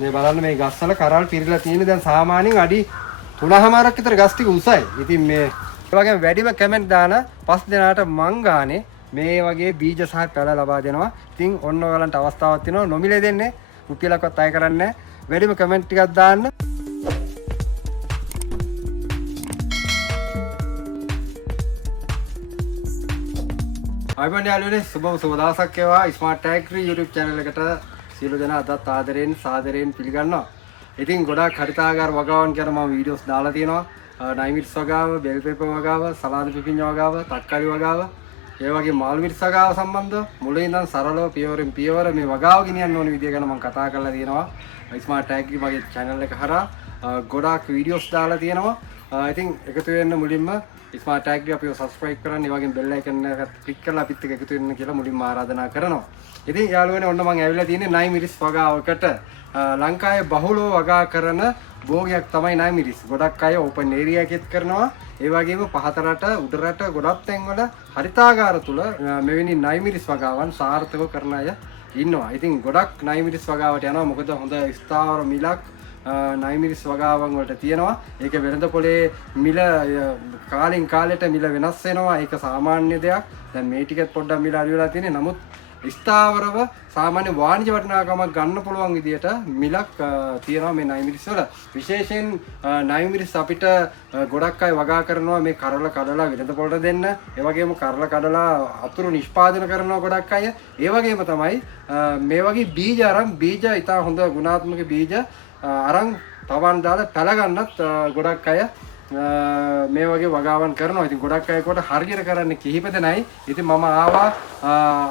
මේ බලන්න මේ ගස්වල කරල් පිරීලා තියෙන දැන් සාමාන්‍යයෙන් අඩි 3මාරක් විතර ගස් ටික උසයි. ඉතින් මේ ඒ වගේම වැඩිම කමෙන්ට් දාන 5 දෙනාට මං ගානේ මේ වගේ බීජ සහ පැල ලබා දෙනවා. ඉතින් ඔන්න ඔයාලන්ට අවස්ථාවක් තියෙනවා නොමිලේ දෙන්නේ. රුපියලක්වත් අය කරන්නේ නැහැ. වැඩිම කමෙන්ට් ටිකක් දාන්න. අයිබන් යාළුවනේ සුබ දවසක් වේවා. ස්මාර්ට් ඇග්‍රි YouTube channel එකට සියලු දෙනා අදත් ආදරෙන් සාදරයෙන් පිළිගන්නවා. ඉතින් ගොඩාක් හරිතාගාර වගාවන් කියන මම වීඩියෝස් දාලා තියෙනවා. නයිමිට්ස් වගාව, බෙල් පෙපර් වගාව, සලාද පිපිඤ්ඤ වගාව, තක්කාලි වගාව, ඒ වගේ මාළු මිරිස් වගාව සම්බන්ධව මුලින් ඉඳන් සරලව පියවරෙන් පියවර මේ වගාව ගෙනියන්න ඕන විදිය ගැන මම කතා කරලා තියෙනවා. ස්මාර්ට් ඇග්‍රි මගේ channel එක හරහා ගොඩාක් වීඩියෝස් දාලා තියෙනවා. ඉතින් එකතු වෙන්න මුලින්ම ස්මාර්ට් ඇග්‍රි අපිව සබ්ස්ක්‍රයිබ් කරන්න, ඒ වගේම බෙල් අයිකන් එක ක්ලික් කරලා අපිත් එක්ක එකතු වෙන්න කියලා මුලින්ම ආරාධනා කරනවා. ඉතින් යාළුවනේ ඔන්න මම ඇවිල්ලා තියෙන්නේ නයිමිරිස් වගාවකට. ලංකාවේ බහුලව වගා කරන භෝගයක් තමයි නයිමිරිස්. ගොඩක් අය ඕපන් ඒරියා එකෙත් කරනවා. ඒ වගේම පහතරට උඩරට ගොඩක් තැන්වල හරිතාගාර තුල මෙවැනි නයිමිරිස් වගාවන් සාර්ථකව කරන අය ඉන්නවා. ඉතින් ගොඩක් නයිමිරිස් වගාවට යනවා. මොකද හොඳ ස්ථාවර මිලක් නයිමිරිස් වගාවන් වලට තියෙනවා. ඒක වෙළඳ පොලේ මිල කාලෙන් කාලෙට මිල වෙනස් වෙනවා. ඒක සාමාන්‍ය දෙයක්. දැන් මේ ටිකත් පොඩ්ඩක් මිල අඩු වෙලා තියෙන්නේ. නමුත් ස්ථාවරව සාමාන්‍ය වාණිජ වටිනාකමක් ගන්න පුළුවන් විදියට මිලක් තියෙනවා මේ නයිමිරිස් වල. විශේෂයෙන් නයිමිරිස් අපිට ගොඩක් අය වගා කරනවා මේ කරල කඩලා වෙළඳ පොලට දෙන්න. ඒ වගේම කරල කඩලා අතුරු නිෂ්පාදනය කරනවා ගොඩක් අය. ඒ වගේම තමයි මේ වගේ බීජ අරන් බීජ ඉතා හොඳ ගුණාත්මක බීජ අරන් තවන් දාලා පැල ගන්නත් ගොඩක් අය මේ වගේ වගාවන් කරනවා. ඉතින් ගොඩක් අය කොට හරියට කරන්නේ කිහිප දෙනයි. ඉතින් මම ආවා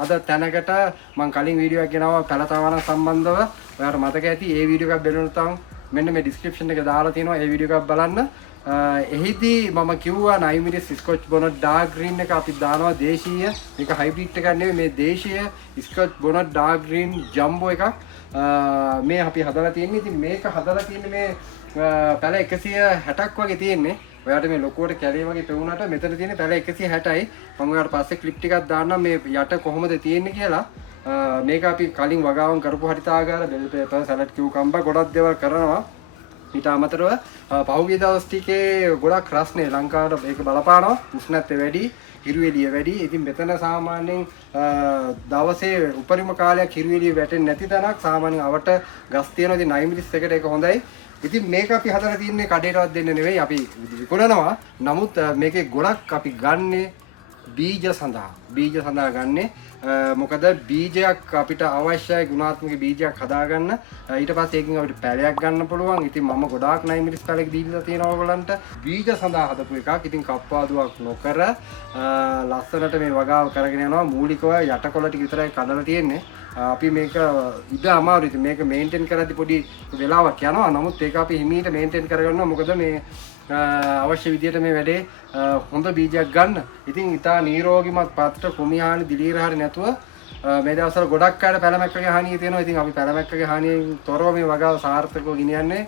අද තැනකට මම කලින් වීඩියෝ එකක් ගෙනාවා පැල තවන සම්බන්ධව. ඔයාලට මතක ඇති ඒ වීඩියෝ එකක් බලන්න තාම මෙන්න මේ ඩිස්ක්‍රිප්ෂන් එකේ දාලා තියෙනවා. ඒ වීඩියෝ එකක් බලන්න. එහිදී මම කිව්වා නයිමිරිස් ස්කොච් බොනට් ඩාර්ක් ග්‍රීන් එක අපි දානවා දේශීය. මේක හයිබ්‍රිඩ් එකක් නෙවෙයි, මේ දේශීය ස්කොච් බොනට් ඩාර්ක් ග්‍රීන් ජම්බෝ එකක්. මේ අපි හදලා තියෙන්නේ. ඉතින් මේක හදලා තියෙන්නේ මේ පැල 160ක් වගේ තියෙන්නේ. ඔයාලට මේ ලොකුවට කැලේ වගේ පෙවුනට මෙතන තියෙන පැල 160යි. මම ඔයාලට පස්සේ ක්ලිප් ටිකක් දාන්නම් මේ යට කොහොමද තියෙන්නේ කියලා. මේක අපි කලින් වගාවන් කරපු හරිතාගාර බෙල් පෙපර් සලාඩ් කියුකම්බර් ගොඩක් දේවල් කරනවා. ඊට අමතරව පහුගිය දවස් ටිකේ ගොඩක් රස්නේ ලංකාවට ඒක බලපානවා. උෂ්ණත්වය වැඩි, හිරු එළිය වැඩි. ඉතින් මෙතන සාමාන්‍යයෙන් දවසේ උපරිම කාලයක් හිරු එළිය වැටෙන්නේ නැති තැනක්. සාමාන්‍යයෙන් අවට ගස් තියෙනවා. ඉතින් නයිමිරිස් එකට ඒක හොඳයි. ඉතින් මේක අපි හදලා තින්නේ කඩේටවත් දෙන්න නෙවෙයි, අපි විකුණනවා. නමුත් මේකේ ගොඩක් අපි ගන්නේ බීජ සඳහා. බීජ සඳහා ගන්නේ මොකද බීජයක් අපිට අවශ්‍යයි, ගුණාත්මක බීජයක් හදාගන්න. ඊට පස්සේ ඒකෙන් අපිට පැලයක් ගන්න පුළුවන්. ඉතින් මම ගොඩාක් නයිමිරිස් පැලක දීලා තියෙනවා ඔයගලන්ට බීජ සඳහා හදපු එකක්. ඉතින් කප්පාදුවක් නොකර ලස්සනට මේ වගාව කරගෙන යනවා. මූලිකව යටකොළ ටික විතරයි කඩලා තියෙන්නේ. අපි මේක ඉඳ අමාරුයි. ඉතින් මේක මේන්ටේන් කරද්දි පොඩි වෙලාවක් යනවා. නමුත් ඒක අපි හිමීට මේන්ටේන් කරගන්නවා. මොකද මේ අවශ්‍ය විදියට මේ වැඩේ හොඳ බීජයක් ගන්න. ඉතින් ඉතා නිරෝගිමත් පත්‍ර කුමිහානි දිලීර හරි නැතුව මේ දවස්වල ගොඩක් අයට පැලමැක්කගේ හානිය තියෙනවා. ඉතින් අපි පැලමැක්කගේ හානියෙන් තොරව මේ වගාව සාර්ථකව ගෙනියන්නේ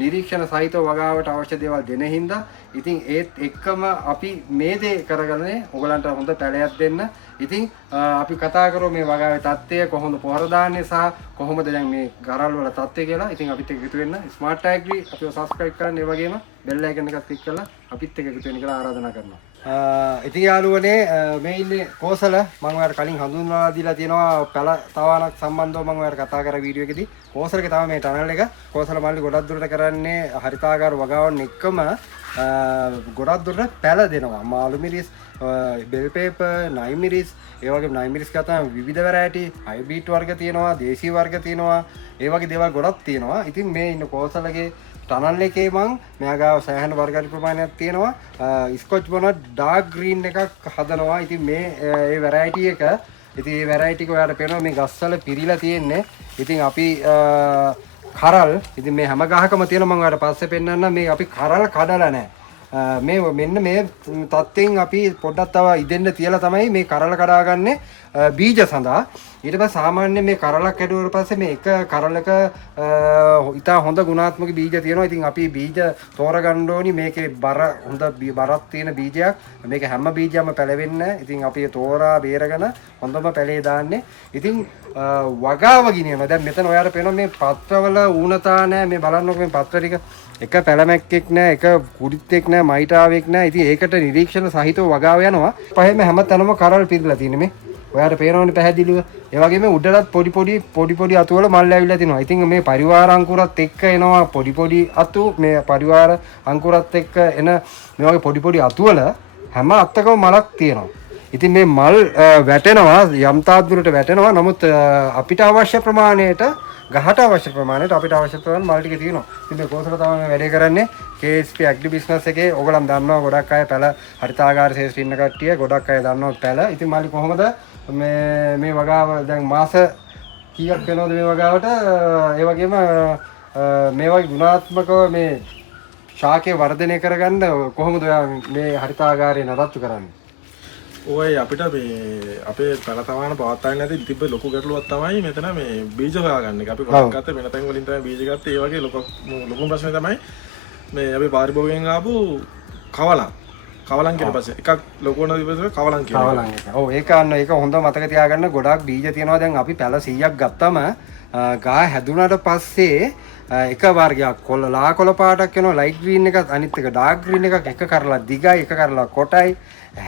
නිරීක්ෂණ සහිතව වගාවට අවශ්‍ය දේවල් දෙන හින්දා. ඉතින් ඒත් එක්කම අපි මේ දේ කරගන්නේ ඔයගලන්ට හොඳ පැලයක් දෙන්න. ඉතින් අපි කතා කරමු මේ වගාවේ තත්ත්වය කොහොමද පොහොර දාන්නේ සහ කොහොමද දැන් මේ ගරල් වල තත්ත්වය කියලා. ඉතින් අපිත් එක්ක එකතු වෙන්න ස්මාර්ට් ඇග්‍රි අපිව සබ්ස්ක්‍රයිබ් කරන්න. ඒ වගේම බෙල් අයිකන් එකත් ක්ලික් කරලා අපිත් එක්ක එකතු වෙන්න කියලා ආරාධනා කරනවා. ඉතින් යාළුවනේ මේ ඉන්නේ කෝසල. මම ඔයාලට කලින් හඳුන්වලා දීලා තියෙනවා පැල තවානක් සම්බන්ධව මම ඔයාලට කතා කරා වීඩියෝ එකේදී. කෝසලගේ තමයි මේ ටනල් එක. කෝසල මල්ලි ගොඩක් දුරට කරන්නේ හරිතාගාර වගාවන් එක්කම ගොඩක් දුරට පැල දෙනවා. මාළු මිරිස්, බෙල් පෙපර්, නයිමිරිස්, ඒ වගේ නයිමිරිස් ගත්තාම විවිධ වැරයිටි හයිබ්‍රිඩ් වර්ග තියෙනවා, දේශීය වර්ග තියෙනවා. ඒ වගේ දේවල් ගොඩක් තියෙනවා. ඉතින් මේ ඉන්න කෝසලගේ ටනල් එකේ මං මෙයාගාව සෑහෙන වර්ග ප්‍රමාණයක් තියෙනවා. ස්කොච් බොනට් ඩාර්ක් ග්‍රීන් එකක් හදනවා. ඉතින් මේ ඒ වැරයිටි එක ඉතින් මේ වැරයිටි එක ඔයාලට පේනවා මේ ගස්වල පිරීලා තියෙන්නේ. ඉතින් අපි කරල් ඉතින් මේ හැම ගහකම තියෙන මම ඔයාලට පස්සේ පෙන්නන්නම්. මේ අපි කරල් කඩලා නැහැ. මේ මෙන්න මේ තත්ත්වෙන් අපි පොඩ්ඩක් තව ඉදෙන්න තියලා තමයි මේ කරල කඩාගන්නේ බීජ සඳහා. ඊට පස්සේ සාමාන්‍ය මේ කරලක් හැදුවට පස්සේ මේ එක කරලක ඉතා හොඳ ගුණාත්මක බීජ තියෙනවා. ඉතින් අපි බීජ තෝරගන්න ඕනි මේකේ හොඳ බරක් තියෙන බීජයක්. මේක හැම බීජයක්ම පැලවෙන්නේ නැහැ. ඉතින් අපි තෝරා බේරගෙන හොඳම පැලේ දාන්නේ. ඉතින් වගාව ගිනියනවා. දැන් මෙතන ඔයාලට පේනවා මේ පත්‍රවල ඌනතා නැහැ. මේ බලන්නකො මේ පත්‍ර ටික එක පැලමැක්කෙක් නැහැ, එක කුඩිත්තෙක් නැහැ, මයිටාවෙක් නැහැ. ඉතින් ඒකට නිරීක්ෂණ සහිතව වගාව යනවා. පහෙම හැම තැනම කරල් පිරලා තියෙන්නේ මේ. ඔයාලට පේනවනේ පැහැදිලිව. ඒ වගේම උඩටත් පොඩි අතු වල මල් ඇවිල්ලා තිනවා. ඉතින් මේ පරිවාර අංකුරත් එක්ක එනවා පොඩි අතු. මේ පරිවාර අංකුරත් එක්ක එන මේ වගේ පොඩි අතු වල හැම අත්තකම මලක් තියෙනවා. ඉතින් මේ මල් වැටෙනවා යම් තාක් දුරට වැටෙනවා. නමුත් අපිට අවශ්‍ය ප්‍රමාණයට ගහට අවශ්‍ය ප්‍රමාණයට අපිට අවශ්‍ය ප්‍රමාණය මල් ටික තියෙනවා. ඉතින් මේ කොහොමද තමයි මේ වැඩේ කරන්නේ? KSP ඇග්‍රි බිස්නස් එකේ ඕගොල්ලන් දන්නවා ගොඩක් අය පැල හරිතාගාර ශේෂ්ත්‍රි ඉන්න කට්ටිය ගොඩක් අය දන්නවා පැල. ඉතින් මල්ලි කොහොමද මේ වගාව දැන් මාස කීයක් වෙනවද මේ වගාවට? ඒ වගේම මේ වගේ ගුණාත්මකව මේ ශාකය වර්ධනය කරගන්න කොහොමද ඔයා මේ හරිතාගාරය නඩත්තු කරන්නේ? ඔය අපිට මේ අපේ පැල තවාන පවත්වාගෙන නැති තිබ්බ ලොකු ගැටලුවක් තමයි මෙතන මේ බීජ හොයාගන්න එක. අපි ගොඩක් ගත්ත වෙන තැන් වලින් තමයි බීජ ගත්තේ. ඒ වගේ ලොකුම ප්‍රශ්නේ තමයි මේ අපි පාරිභෝගිකයෙන් ආපු කවලම් කියන පස්සේ එකක් ලොකු වෙන දිවසක කවලම් කියනවා. කවලම් එක. ඔව් ඒක හොඳ මතක තියාගන්න. ගොඩක් බීජ තියෙනවා. දැන් අපි පැල 100ක් ගත්තම ගා හැදුනට පස්සේ එක වර්ගයක් ලා කොළ පාටක් වෙනවා ලයිට් ග්‍රීන් එකක් අනිත් එක ඩාර්ක් ග්‍රීන් එකක් එක කරලා දිගයි එක කරලා කොටයි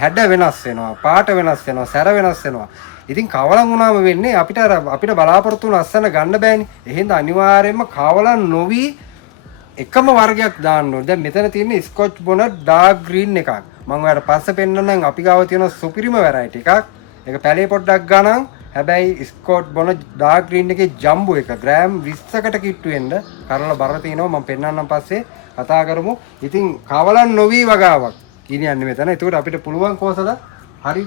හැඩ වෙනස් වෙනවා පාට වෙනස් වෙනවා සැර වෙනස් වෙනවා. ඉතින් කවලම් වුණාම වෙන්නේ අපිට බලාපොරොත්තු වුණ අස්සන ගන්න බෑනේ. එහෙනම් අනිවාර්යයෙන්ම කවලම් නොවි එකම වර්ගයක් දාන්න ඕනේ. දැන් මෙතන තියෙන ස්කොච් බොනට් ඩාර්ක් ග්‍රීන් එකක්. මම ඔයාලට පස්සේ පෙන්නන්නම් අපි ගාව තියෙන සුපිරිම වැරයිටි එකක්. ඒක පැලේ පොඩ්ඩක් ගණන්. හැබැයි ස්කොච් බොනට් ඩාර්ක් ග්‍රීන් එකේ ජම්බෝ එක ග්‍රෑම් 20කට කිට්ටු වෙන්න කරලා බර තිනවා. මම පෙන්නන්නම් පස්සේ කතා කරමු. ඉතින් කවලම් නොවි වගාවක් ගෙනියන්නේ මෙතන. ඒකට අපිට පුළුවන් කොහොසද හරි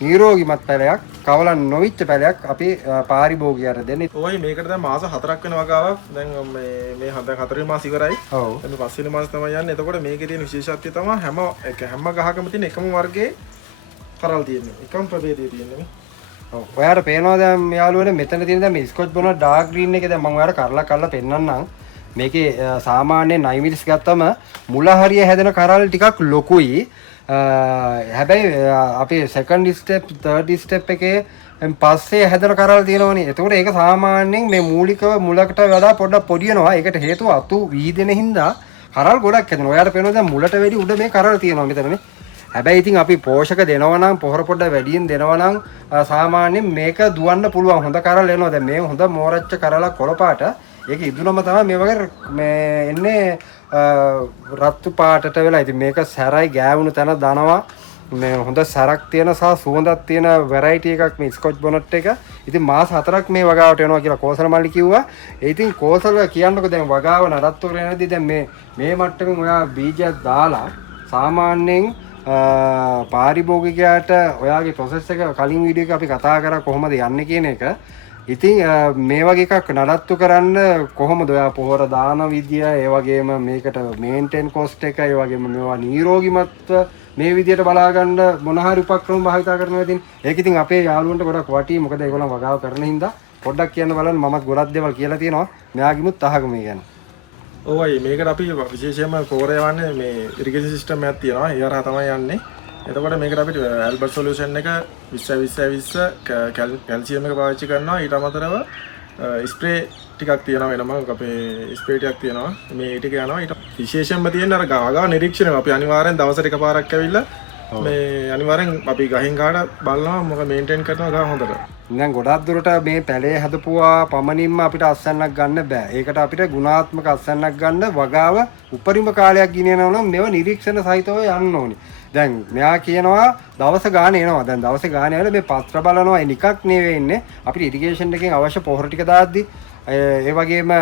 නිරෝගිමත් පැලයක් කවලම් නොවිච්ච පැලයක් අපි පාරිභෝගිකයට දෙන්නේ. ඔය මේකට දැන් මාස 4ක් වෙන වගාවක්. දැන් මේ හතරේ මාස ඉවරයි. ඔව්. දැන් මේ පස්වෙනි මාස තමයි යන්නේ. එතකොට මේකේ තියෙන විශේෂත්වය තමයි හැම ගහකම තියෙන එකම වර්ගයේ කරල් තියෙන්නේ. එකම ප්‍රභේදයේ තියෙන්නේ. ඔව්. ඔයාලට පේනවා දැන් යාළුවනේ මෙතන තියෙන දැන් මේ ස්කොච් බොන ඩාර්ක් ග්‍රීන් එකේ දැන් මම ඔයාලට කරලා පෙන්නන්නම්. මේකේ සාමාන්‍ය 9 මිලිස් ගත්තම මුල හරිය හැදෙන කරල් ටිකක් ලොකුයි. හැබැයි අපේ සෙකන්ඩ් ස්ටෙප් තර්ඩ් ස්ටෙප් එකේ පස්සේ හැදෙන කරල් තියෙනවනේ. එතකොට ඒක සාමාන්‍යයෙන් මේ මූලිකව මුලකට වඩා පොඩ්ඩක් පොඩි වෙනවා. ඒකට හේතුව අතු වීදෙන හින්දා කරල් ගොඩක් හැදෙනවා. ඔයාලට පේනවා දැන් මුලට වැඩි උඩ මේ කරල් තියෙනවා මෙතනනේ. හැබැයි ඉතින් අපි පෝෂක දෙනවා නම් පොහොර පොඩ්ඩක් වැඩියෙන් දෙනවා නම් සාමාන්‍යයෙන් මේක දුවන්න පුළුවන්. හොඳ කරල් එනවා. දැන් මේ හොඳ මෝරච්ච කරලක් කොළපාට. ඒක ඉදුණම තමයි මේ වගේ මේ එන්නේ රත්තු පාටට වෙලා. ඉතින් මේක සැරයි ගෑවුණු තැන දනවා. මේ හොඳ සැරක් තියෙන සහ සුවඳක් තියෙන වෙරයිටි එකක් මේ ස්කොච් බොනට් එක. ඉතින් මාස 4ක් මේ වගාවට එනවා කියලා කෝසල මල්ලි කිව්වා. ඉතින් කෝසල කියන්නකො දැන් වගාව නඩත්තු කරේ නැද්දි දැන් මේ මට්ටමින් ඔයා බීජයක් දාලා සාමාන්‍යයෙන් පාරිභෝගිකයාට ඔයාගේ ප්‍රොසෙස් එක කලින් වීඩියෝ එකේ අපි කතා කරා කොහොමද යන්නේ කියන එක. ඉතින් මේ වගේ එකක් නඩත්තු කරන්න කොහොමද ඔයා පොහොර දාන විදිය, ඒ වගේම මේකට මේන්ටේන් කොස්ට් එක, ඒ වගේම මේවා නිරෝගීමත්ව මේ විදියට බලා ගන්න මොන හරි උපක්‍රම භාවිතා කරනවා. ඉතින් ඒක ඉතින් අපේ යාළුවන්ට ගොඩක් වටී. මොකද ඒගොල්ලෝ වගාව කරන හින්දා පොඩ්ඩක් කියන්න බලන්න. මමත් ගොඩක් දේවල් කියලා තියෙනවා. මෙයාගිමුත් අහගමු මේ ගැන. ඔවයි මේකට අපි විශේෂයෙන්ම පොහොර යවන්නේ මේ ඉරිගේෂන් සිස්ටම් එකක් තියෙනවා. ඒ හරහා තමයි යන්නේ. එතකොට මේකට අපිට ඇල්බර්ට් සොලියුෂන් එක 20 කැල්සියම් එක පාවිච්චි කරනවා. ඊට අමතරව ස්ප්‍රේ ටිකක් තියෙනවා වෙනම අපේ ස්ප්‍රේ ටිකක් තියෙනවා. මේ ටික යනවා. ඊට විශේෂයෙන්ම තියෙන අර ගාගා නිරීක්ෂණය අපි අනිවාර්යෙන් දවසට එකපාරක් ඇවිල්ලා මේ අනිවාර්යෙන් අපි ගහින් ගාඩ බලනවා මොකද මේන්ටේන් කරනවා ගහ හොඳට. දැන් ගොඩක් දුරට මේ පැලේ හදපුවා පමණින්ම අපිට අස්සන්නක් ගන්න බෑ. ඒකට අපිට ගුණාත්මක අස්සන්නක් ගන්න වගාව උපරිම කාලයක් ගෙනියනවා නම් මේව නිරීක්ෂණ සහිතව යන්න ඕනේ. දැන් මෙයා කියනවා දවස ගානේ එනවා. දැන් දවස් ගානේ වල මේ පත්‍ර බලනවා. ඒ නිකක් නෙවෙයි ඉන්නේ. අපිට ඉරිගේෂන් එකෙන් අවශ්‍ය පොහොර ටික දාද්දි ඒ වගේම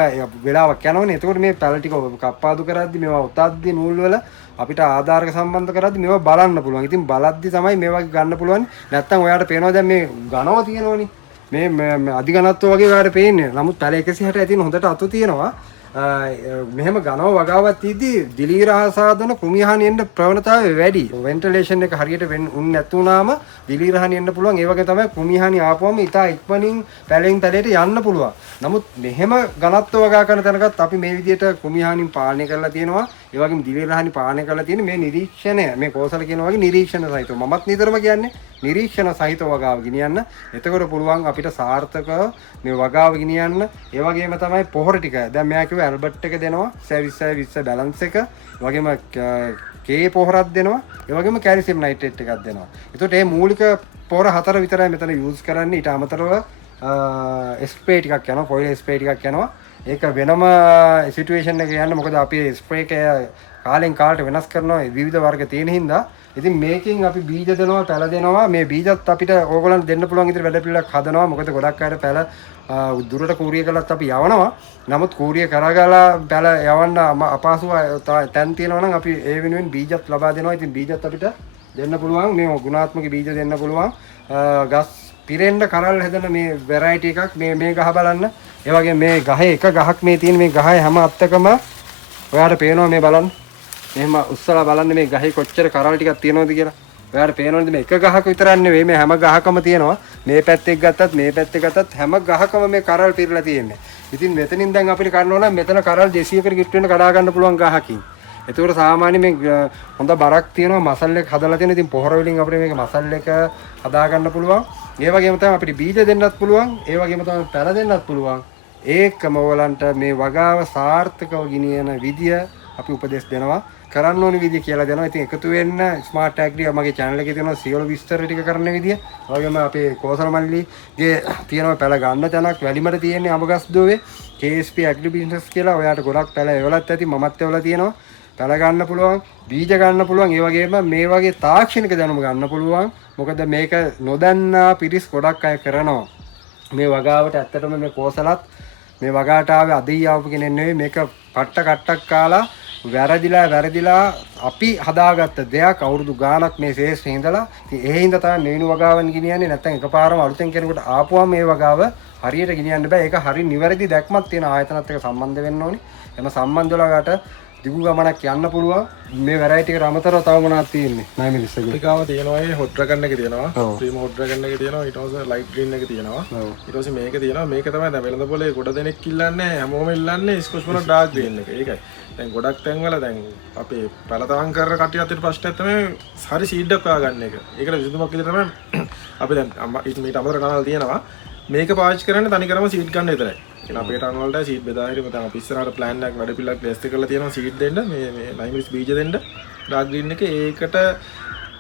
වෙලාවක් යනවනේ. එතකොට මේ පැල ටික කප්පාදු කරද්දි මේවා උතද්දි නූල් වල අපිට ආධාරක සම්බන්ධ කරද්දි මේවා බලන්න පුළුවන්. ඉතින් බලද්දි තමයි මේ වගේ ගන්න පුළුවන්. නැත්තම් ඔයාලට පේනවා දැන් මේ ඝනව තියෙනවනේ. මේ අධිඝනත්ව වගේ ඔයාලට පේන්නේ. නමුත් පැල 160 ඇතින් හොඳට අතු තියෙනවා. මෙහෙම ඝනව වගාවක් තියදී දිලීර ආසාදන කුමිහානි එන්න ප්‍රවණතාවය වැඩි. වෙන්ටිලේෂන් එක හරියට උන් නැතුණාම දිලීර හානි එන්න පුළුවන්. ඒ වගේ තමයි කුමිහානි ආපුවම ඉතා ඉක්මනින් පැලෙන් පැලේට යන්න පුළුවන්. නමුත් මෙහෙම ඝනත්ව වගා කරන තැනකත් අපි මේ විදිහට කුමිහානින් පාලනය කරලා තියෙනවා. ඒ වගේම දිලීර හානි පාලනය කරලා තියෙන මේ නිරීක්ෂණය මේ කෝසල කියන වගේ නිරීක්ෂණ සහිතව මමත් නිතරම කියන්නේ නිරීක්ෂණ සහිතව වගාව ගෙනියන්න. එතකොට පුළුවන් අපිට සාර්ථකව මේ වගාව ගෙනියන්න. ඒ වගේම තමයි පොහොර ටික. දැන් මෙයා කිව්වා ඇල්බර්ට් එක දෙනවා 20 බැලන්ස් එක. ඒ වගේම කේ පොහොරක් දෙනවා. ඒ වගේම කැල්සියම් නයිට්‍රේට් එකක් දෙනවා. ඒකට මේ මූලික පොහොර 4 විතරයි මෙතන යූස් කරන්නේ. ඊට අමතරව ස්ප්‍රේ ටිකක් යනවා. කොයිල් ස්ප්‍රේ ටිකක් යනවා. ඒක වෙනම සිටුේෂන් එක යන්න. මොකද අපි ස්ප්‍රේ එක කාලෙන් කාලට වෙනස් කරනවා විවිධ වර්ග තියෙන හින්දා. ඉතින් මේකෙන් අපි බීජ දෙනවා, පැල දෙනවා. මේ බීජත් අපිට ඕගොල්ලන්ට දෙන්න පුළුවන් විදිහට වැඩ පිළිවෙලක් හදනවා. මොකද ගොඩක් අයට පැල දුරට කූරිය කළත් අපි යවනවා. නමුත් කූරිය කරගලා පැල යවන්න අපහසු තැන් තියෙනවා නම් අපි ඒ වෙනුවෙන් බීජත් ලබා දෙනවා. ඉතින් බීජත් අපිට දෙන්න පුළුවන්. මේ ගුණාත්මක බීජ දෙන්න පුළුවන්. ගස් පිරෙන්න කරල් හැදෙන මේ වෙරයිටි එකක් මේ ගහ බලන්න. ඒ වගේ මේ ගහේ එක ගහක් මේ තියෙන මේ ගහේ හැම අත්තකම ඔයාලට පේනවා මේ බලන්න. මෙහෙම උස්සලා බලන්න මේ ගහේ කොච්චර කරල් ටිකක් තියෙනවද කියලා. ඔයාලට පේනවද මේ එක ගහක විතරක් නෙවෙයි මේ හැම ගහකම තියෙනවා. මේ පැත්තෙක් ගත්තත් මේ පැත්තේ ගත්තත් හැම ගහකම මේ කරල් පිරලා තියෙන්නේ. ඉතින් මෙතනින් දැන් අපිට කරනවා නම් මෙතන කරල් 200කට ගිට් වෙන කඩා ගන්න පුළුවන් ගහකින්. ඒතකොට සාමාන්‍ය මේ හොඳ බරක් තියෙනවා මසල් එක හදලා තියෙන. ඉතින් පොහොර වලින් අපිට මේක මසල් එක හදා ගන්න පුළුවන්. ඒ වගේම තමයි අපිට බීජ දෙන්නත් පුළුවන්. ඒ වගේම තමයි පැල දෙන්නත් පුළුවන්. ඒකම ඔයගලන්ට මේ වගාව සාර්ථකව ගෙනියන විදිය අපි උපදෙස් දෙනවා. කරන්න ඕනි විදිය කියලා දෙනවා. ඉතින් එකතු වෙන්න ස්මාර්ට් ඇග්‍රි මගේ channel එකේ තියෙනවා සියලු විස්තර ටික කරන විදිය. ඒ වගේම අපේ කෝසල මල්ලිගේ තියෙනවා පැල ගන්න තැනක් වැලිමට තියෙන්නේ අඹගස්දුවේ KSP ඇග්‍රි බිස්නස් කියලා. ඔයාලට ගොඩක් පැල එවලත් ඇති මමත් එවලා තියෙනවා. පැල ගන්න පුළුවන්, බීජ ගන්න පුළුවන්. ඒ වගේම මේ වගේ තාක්ෂණික දැනුම ගන්න පුළුවන්. මොකද මේක නොදන්නා පිරිස් ගොඩක් අය කරනවා. මේ වගාවට ඇත්තටම මේ කෝසලත් මේ වගාට ආවේ අදී ආපු කෙනෙක් නෙවෙයි. මේක කට්ටක් කාලා වැරදිලා අපි හදාගත්ත දෙයක් අවුරුදු ගාණක් මේ ශේෂ්ඨ ඉඳලා. ඉතින් ඒ හින්දා තමයි මෙවුණු වගාවන් ගෙනියන්නේ. නැත්නම් එකපාරම අලුතෙන් කෙනෙකුට ආපුවම මේ වගාව හරියට ගෙනියන්න බෑ. ඒක හරි නිවැරදි දැක්මක් තියෙන ආයතනත් එක්ක සම්බන්ධ වෙන්න ඕනි. එම සම්බන්ධ වෙලාකට දිගු ගමනක් යන්න පුළුවන්. මේ වැරයිටි එකට අමතරව තව මොනවද තියෙන්නේ? නෑ මිනිස්සු. අපිකාව තියෙනවා ඒ හොට් ඩ්‍රැගන් එක තියෙනවා. ප්‍රීම හොට් ඩ්‍රැගන් එක තියෙනවා. ඊට පස්සේ ලයිට් ග්‍රීන් එක තියෙනවා. ඊට පස්සේ මේක තියෙනවා. මේක තමයි දැන් වෙළඳ පොලේ ගොඩ දෙනෙක් ඉල්ලන්නේ හැමෝම ඉල්ලන්නේ ස්කොච් මොන ඩාර්ක් ග්‍රීන් එක. ඒකයි. දැන් ගොඩක් තැන්වල දැන් අපේ පළතවම් කරන කටියත් ඊට ප්‍රශ්නයක් තමයි හරි සීඩ් එකක් හොයාගන්න එක. ඒකට විසඳුමක් විදිහට තමයි අපි දැන් මේක අමතර කනවල තියෙනවා. මේක පාවිච්චි කරන්නේ තනිකරම සීඩ් ගන්න විතරයි. එහෙනම් අපේ ටර්න් වලට සීඩ් බෙදා හිටීම තමයි අපි ඉස්සරහට ප්ලෑන් එකක් වැඩ පිළිවෙලක් ප්ලේස් කරලා තියෙනවා සීඩ් දෙන්න මේ නයිමිස් බීජ දෙන්න ඩාර්ක් ග්‍රීන් එක. ඒකට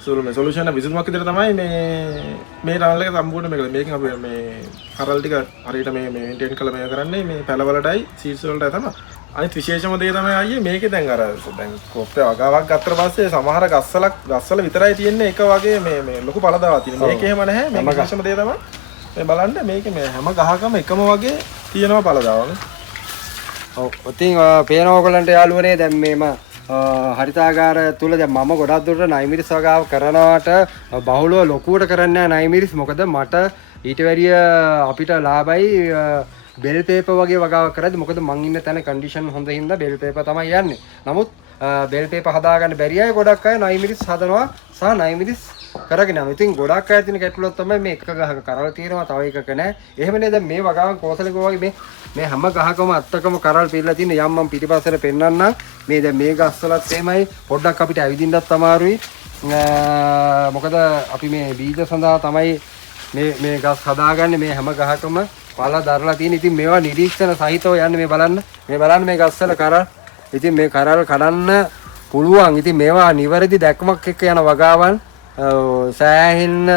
සොලියුෂන් විසඳුමක් විදිහට තමයි මේ ටර්න් එක සම්පූර්ණ මේකෙන් අපි මේ කරල් ටික හරියට මේ මේන්ටේන් කරලා මේ කරන්නේ මේ පැලවලටයි සීඩ්ස් වලටයි තමයි. අනිත් විශේෂම දේ තමයි අයියේ මේකේ දැන් දැන් කොප්පේ වගාවක් ගත්තට පස්සේ සමහර ගස්වල විතරයි තියෙන්නේ එක වගේ මේ ලොකු පළදාවක් තියෙන. මේක එහෙම නැහැ. මේක විශේෂම දේ තමයි මේ බලන්න මේකේ මේ හැම ගහකම එකම වගේ තියෙනවා පළදාවනේ. ඔව්. ඉතින් පේනවා ඔයගලන්ට යාළුවනේ දැන් මේම හරිතාගාර තුල දැන් මම ගොඩක් දුරට නයිමිරිස් වගාව කරනවට බහුලව ලොකුවට කරන්නේ නැහැ නයිමිරිස්. මොකද මට ඊට වැඩිය අපිට ලාභයි බෙල් පේපර් වගේ වගාවක් කරද්දි. මොකද මං ඉන්න තැන කන්ඩිෂන් හොඳ හින්දා බෙල් පේපර් තමයි යන්නේ. නමුත් බෙල් පේපර් හදාගන්න බැරි අය ගොඩක් අය නයිමිරිස් හදනවා සහ නයිමිරිස් කරගෙන යනවා. ඉතින් ගොඩක් අය තියෙන ගැටලුවක් තමයි මේ එක ගහක කරල් තියෙනවා තව එකක නැහැ. එහෙම නේද මේ වගාවන් කෝසලක වගේ මේ හැම ගහකම අත්තකම කරල් පිරලා තියෙන යම් මම පිටිපස්සට පෙන්නන්නම්. මේ දැන් මේ ගස්වලත් එහෙමයි. පොඩ්ඩක් අපිට ඇවිදින්නත් අමාරුයි. මොකද අපි මේ බීජ සඳහා තමයි මේ ගස් හදාගන්නේ. මේ හැම ගහකම පළ දරලා තියෙන. ඉතින් මේවා නිරීක්ෂණ සහිතව යන්නේ මේ බලන්න. මේ බලන්න මේ ගස්වල කරල්. ඉතින් මේ කරල් කඩන්න පුළුවන්. ඉතින් මේවා නිවැරදි දැක්මක් එක්ක යන වගාවන් සෑහෙන්න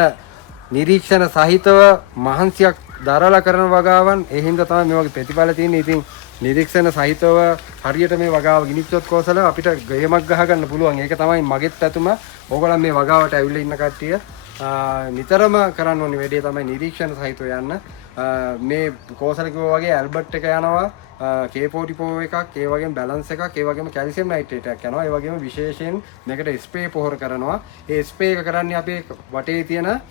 නිරීක්ෂණ සහිතව මහන්සියක් දරලා කරන වගාවන්. ඒ හින්දා තමයි මේ වගේ ප්‍රතිඵල තියෙන්නේ. ඉතින් නිරීක්ෂණ සහිතව හරියට මේ වගාව ගිනිච්චොත් කෝසල අපිට ගේමක් ගහ ගන්න පුළුවන්. ඒක තමයි මගෙත් පැතුම. ඕගොල්ලන් මේ වගාවට ඇවිල්ලා ඉන්න කට්ටිය නිතරම කරන්න ඕනි වැඩේ තමයි නිරීක්ෂණ සහිතව යන්න. මේ කෝසල කිව්වා වගේ ඇල්බර්ට් එක යනවා. K44 එකක්, ඒ වගේම බැලන්ස් එකක්, ඒ වගේම කැල්සියම් නයිට්‍රේට් එකක් යනවා. ඒ වගේම විශේෂයෙන් මේකට ස්ප්‍රේ පොහොර කරනවා. ඒ ස්ප්‍රේ එක කරන්නේ අපේ වටේ තියෙන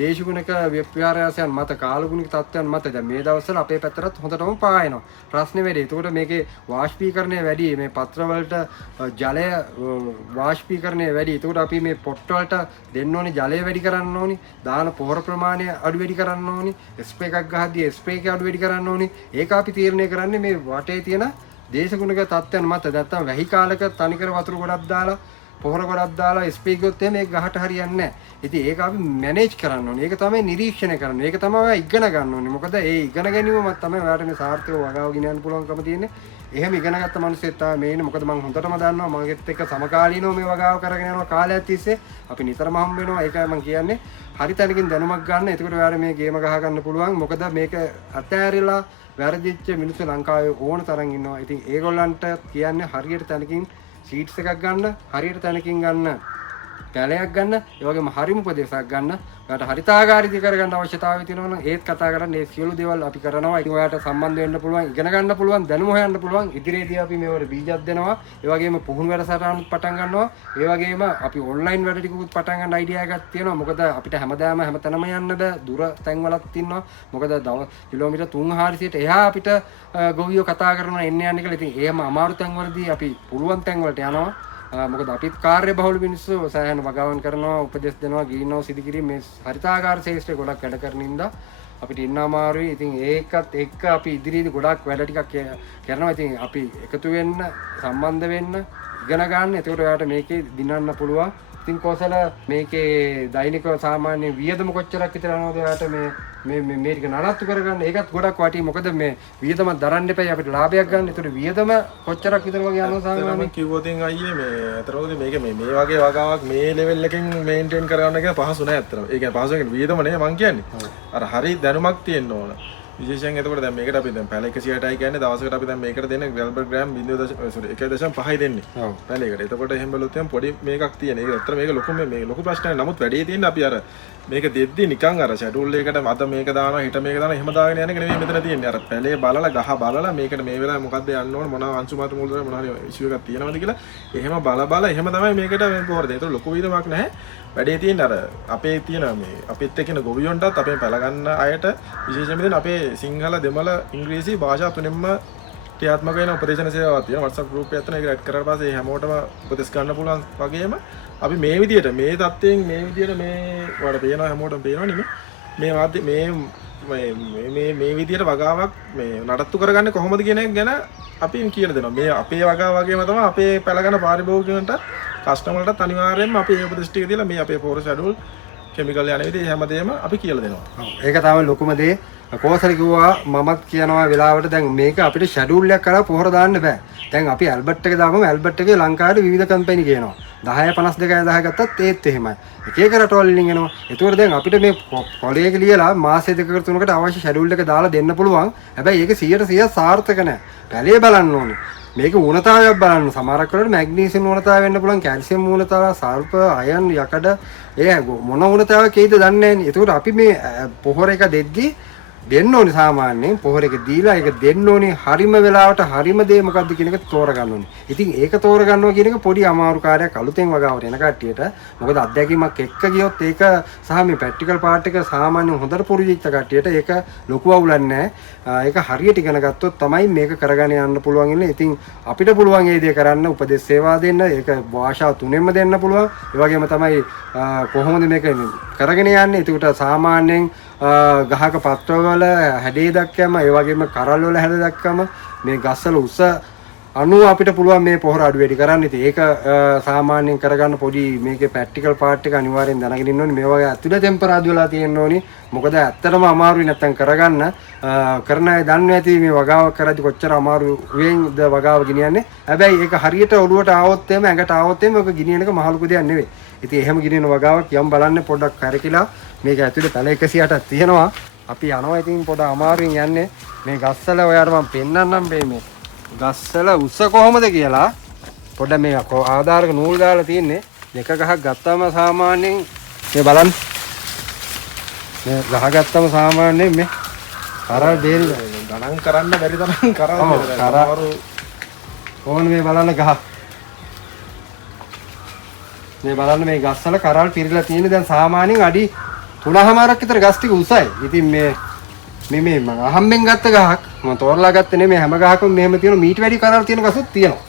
දේශගුණික ව්‍යවහාරයන් මත, කාලගුණික තත්ත්වයන් මත. දැන් මේ දවස්වල අපේ පැත්තට හොඳටම පායනවා. ප්‍රශ්නේ වැඩි. ඒකට මේකේ වාෂ්පීකරණය වැඩි. මේ පත්‍ර වලට ජලය වාෂ්පීකරණය වැඩි. ඒකට අපි මේ පොට්ට වලට දෙන්න ඕනි ජලය වැඩි කරන්න ඕනි. දාන පොහොර ප්‍රමාණය අඩු වැඩි කරන්න ඕනි. ස්ප්‍රේ එකක් ගහද්දී ස්ප්‍රේ එක අඩු වැඩි කරන්න ඕනි. ඒක අපි තීරණය කරන්නේ මේ වටේ තියෙන දේශගුණික තත්ත්වයන් මත. නැත්තම් වැහි කාලක තනිකර වතුර ගොඩක් දාලා පොහොර ගොඩක් දාලා ස්ප්‍රේ ගොත් එහෙම ඒක ගහට හරියන්නේ නැහැ. ඉතින් ඒක අපි මැනේජ් කරන්න ඕනේ. ඒක තමයි නිරීක්ෂණය කරන්න. ඒක තමයි ඔයා ඉගෙන ගන්න ඕනේ. මොකද ඒ ඉගෙන ගැනීමම තමයි ඔයාට මේ සාර්ථකව වගාව ගෙනියන්න පුළුවන්කම තියෙන්නේ. එහෙම ඉගෙන ගත්ත මිනිස්සෙක් තමයි මේ ඉන්නේ. මොකද මම හොඳටම දන්නවා මගෙත් එක්ක සමකාලීනව මේ වගාව කරගෙන යනවා කාලයක් තිස්සේ. අපි නිතරම හම්බ වෙනවා. ඒකයි මම කියන්නේ. හරි තැනකින් දැනුමක් ගන්න. එතකොට ඔයාලා මේ ගේම ගහ ගන්න පුළුවන්. මොකද මේක අතෑරිලා වැරදිච්ච මිනිස්සු ලංකාවේ ඕන තරම් ඉන්නවා. ඉතින් ඒගොල්ලන්ට කියන්නේ හරියට තැනකින් සීට්ස් එකක් ගන්න, හරියට තැනකින් ගන්න කැලයක් ගන්න, ඒ වගේම හරිම උපදේශයක් ගන්න. ඔයාලට හරිතාගාරිතී කරගන්න අවශ්‍යතාවය තියෙනවා නම් ඒත් කතා කරන්න. මේ සියලු දේවල් අපි කරනවා. ඉතින් ඔයාලට සම්බන්ධ වෙන්න පුළුවන්, ඉගෙන ගන්න පුළුවන්, දැනුම හොයන්න පුළුවන්. ඉදිරියේදී අපි මේවට බීජයක් දෙනවා. ඒ වගේම පුහුණු වැඩසටහන් පටන් ගන්නවා. ඒ වගේම අපි ඔන්ලයින් වැඩ ටිකකුත් පටන් ගන්න අයිඩියා එකක් තියෙනවා. මොකද අපිට හැමදාම හැමතැනම යන්න බෑ. දුර තැන්වලත් ඉන්නවා. මොකද කිලෝමීටර් 300ට එහා අපිට ගොවියෝ කතා කරනවා එන්න යන්න කියලා. ඉතින් එහෙම අමාරු තැන්වලදී අපි පුළුවන් තැන්වලට යනවා. මොකද අපිත් කාර්ය බහුල මිනිස්සු සෑහෙන වගාවන් කරනවා, උපදෙස් දෙනවා, ගීනෝ සිදු කිරීම මේ හරිතාගාර ශේෂ්ත්‍රය ගොඩක් වැඩ කරන ඉඳා අපිට ඉන්න අමාරුයි. ඉතින් ඒකත් එක්ක අපි ඉදිරියේදී ගොඩක් වැඩ ටිකක් කරනවා. ඉතින් අපි එකතු වෙන්න, සම්බන්ධ වෙන්න, ඉගෙන ගන්න. එතකොට ඔයාලට මේකේ දිනන්න පුළුවන්. ඉතින් කොසල මේකේ දෛනිකව සාමාන්‍ය වියදම කොච්චරක් විතර යනවද ඔයාලට මේ ටික නඩත්තු කරගන්න. ඒකත් ගොඩක් වටි. මොකද මේ වියදම දරන්න එපයි අපිට ලාභයක් ගන්න. ඒතකොට වියදම කොච්චරක් විතර වගේ යනවා සාමාන්‍යයෙන් කිව්වොත් අයියේ මේ අතරෝද මේක මේ වගේ වගාවක් මේ ලෙවල් එකකින් මේන්ටේන් කරගන්න එක පහසු නෑ අතරම. ඒ කියන්නේ පහසු කියන්නේ වියදම නේ මං කියන්නේ. අර හරි දැනුමක් තියෙන්න ඕන. විශේෂයෙන් එතකොට දැන් මේකට අපි දැන් පැල 160යි කියන්නේ දවසකට අපි දැන් මේකට දෙන්නේ ග්‍රෑම් 1.5යි දෙන්නේ. ඔව්. පැලයකට. එතකොට එහෙම බලුවොත් එහෙනම් පොඩි මේකක් තියෙන. ඒක ඇත්තට මේක ලොකු ප්‍රශ්නයක්. නමුත් වැඩේ තියෙන්නේ අපි අර මේක දෙද්දි නිකන් අර ෂැඩියුල් එකකට අද මේක දානවා හිට මේක දානවා එහෙම දාගෙන යන එක නෙමෙයි මෙතන තියෙන්නේ. අර පැලේ බලලා ගහ බලලා මේකට මේ වෙලාවේ මොකද්ද යන්න ඕන මොනවා අංශු මාත්‍ර මූලධර්ම මොනවා හරි ඉෂුව එකක් තියෙනවද කියලා එහෙම බල එහෙම තමයි මේකට මේ පොහොර දෙන්නේ. ඒක ලොකු විදමක් නැහැ. වැඩේ තියෙන අර අපේ තියෙන මේ අපිත් එක්කන ගොවියොන්ටත් අපේ පැල ගන්න අයට විශේෂයෙන්ම දෙන අපේ සිංහල දෙමළ ඉංග්‍රීසි භාෂා තුනෙන්ම ක්‍රියාත්මක වෙන උපදේශන සේවාවක් තියෙනවා. WhatsApp group එකක් තියෙනවා. ඒක ඇඩ් කරලා පස්සේ හැමෝටම උපදෙස් ගන්න පුළුවන් වගේම අපි මේ විදියට මේ தත්ත්වයෙන් මේ විදියට මේ වල පේනවා හැමෝටම පේනවා නෙමෙයි මේ විදියට වගාවක් මේ නඩත්තු කරගන්නේ කොහොමද කියන එක ගැන අපි කියලා දෙනවා. මේ අපේ වගාව වගේම තමයි අපේ පැල ගන්න පාරිභෝගිකයන්ට කස්ටමර්ලටත් අනිවාර්යයෙන්ම අපි උපදෙස් ටික දීලා මේ අපේ පොර ෂැඩියුල් කෙමිකල් යන විදිහ හැමදේම අපි කියලා දෙනවා. ඒක තමයි ලොකුම දේ. කෝසල කිව්වා මමත් කියනවා වෙලාවට දැන් මේක අපිට ෂැඩියුල් එකක් කරලා පොහොර දාන්න බෑ. දැන් අපි ඇල්බර්ට් එක දාපුවම ඇල්බර්ට් එකේ ලංකාවේ විවිධ කම්පැනි කියනවා. 10 52 10 ගත්තත් ඒත් එහෙමයි. එක එක රටවල් වලින් එනවා. ඒතකොට දැන් අපිට මේ පොලේක ලියලා මාසෙ දෙකකට තුනකට අවශ්‍ය ෂැඩියුල් එක දාලා දෙන්න පුළුවන්. හැබැයි ඒක 100% සාර්ථක නැහැ. පැලේ බලන්න ඕනේ. මේක ඌනතාවයක් බලන්න. සමහරක් වෙලාවට මැග්නීසියම් ඌනතාවය වෙන්න පුළුවන්, කැල්සියම් ඌනතාවය, සල්ෆර්, අයන්, යකඩ ඒ මොන ඌනතාවයක් ඒද දන්නේ නැහැ. ඒතකොට අපි මේ පොහොර එක දෙද්දි දෙන්න ඕනේ සාමාන්‍යයෙන් පොහොර එක දීලා ඒක දෙන්න ඕනේ හරිම වෙලාවට හරිම දේ මොකද්ද කියන එක තෝරගන්න ඕනේ. ඉතින් ඒක තෝරගන්නවා කියන එක පොඩි අමාරු කාර්යයක් අලුතෙන් වගාවට එන කට්ටියට. මොකද අත්දැකීමක් එක්ක ගියොත් ඒක සහ මේ ප්‍රැක්ටිකල් පාර්ට් එක සාමාන්‍යයෙන් හොඳට පුරුදුච්ච කට්ටියට ඒක ලොකු අවුලක් නැහැ. ඒක හරියට ඉගෙන ගත්තොත් තමයි මේක කරගෙන යන්න පුළුවන් ඉන්නේ. ඉතින් අපිට පුළුවන් ඒ දේ කරන්න උපදෙස් සේවා දෙන්න. ඒක භාෂා තුනෙන්ම දෙන්න පුළුවන්. ඒ වගේම තමයි කොහොමද මේක කරගෙන යන්නේ. ඒකට සාමාන්‍යයෙන් ගහක පත්‍රවල හැඩේ දක්වම ඒ වගේම කරල් වල හැඩ දක්වම මේ ගස්වල උස අණු අපිට පුළුවන් මේ පොහොර අඩු වැඩි කරන්න. ඉතින් ඒක සාමාන්‍යයෙන් කරගන්න පොඩි මේකේ ප්‍රැක්ටිකල් පාර්ට් එක අනිවාර්යෙන් දැනගෙන ඉන්න ඕනේ. මේ වගේ ඇතුළේ ටෙම්පරාදු වෙලා තියෙන්න ඕනේ. මොකද ඇත්තටම අමාරුයි නැත්තම් කරගන්න. කරන අය දන්නේ නැති මේ වගාව කරද්දි කොච්චර අමාරු වෙන්ද වගාව ගෙනියන්නේ. හැබැයි ඒක හරියට ඔළුවට ආවොත් එimhe ඇඟට ආවොත් එimhe ඔක ගෙනියන එක මහලු දෙයක් නෙවෙයි. ඉතින් එහෙම ගෙනියන වගාවක් යම් බලන්න පොඩ්ඩක් කරකිලා මේක ඇතුලේ පැල 160ක් තියෙනවා. අපි යනවා ඉතින් පොඩ අමාරුවෙන් යන්නේ. මේ ගස්වල ඔයාලට මම පෙන්නන්නම් මේ ගස්වල උස කොහොමද කියලා. පොඩ මේ ආධාරක නූල් දාලා තියෙන්නේ. දෙක ගහක් ගත්තාම සාමාන්‍යයෙන් මේ බලන්න. මේ ගහ ගත්තාම සාමාන්‍යයෙන් මේ කරල් බේල් ගණන් කරන්න බැරි තරම් කරල් කරල් ඕන මේ බලන්න ගහ මේ බලන්න මේ ගස්වල කරල් පිරීලා තියෙන දැන් සාමාන්‍යයෙන් අඩි 3.5ක් විතර ගස් ටික උසයි. ඉතින් මේ මම අහම්බෙන් ගත්ත ගහක් මම තෝරලා ගත්තේ නෙමෙයි හැම ගහකම මෙහෙම තියෙන මීට වැඩි කරල් තියෙන ගසුත් තියෙනවා.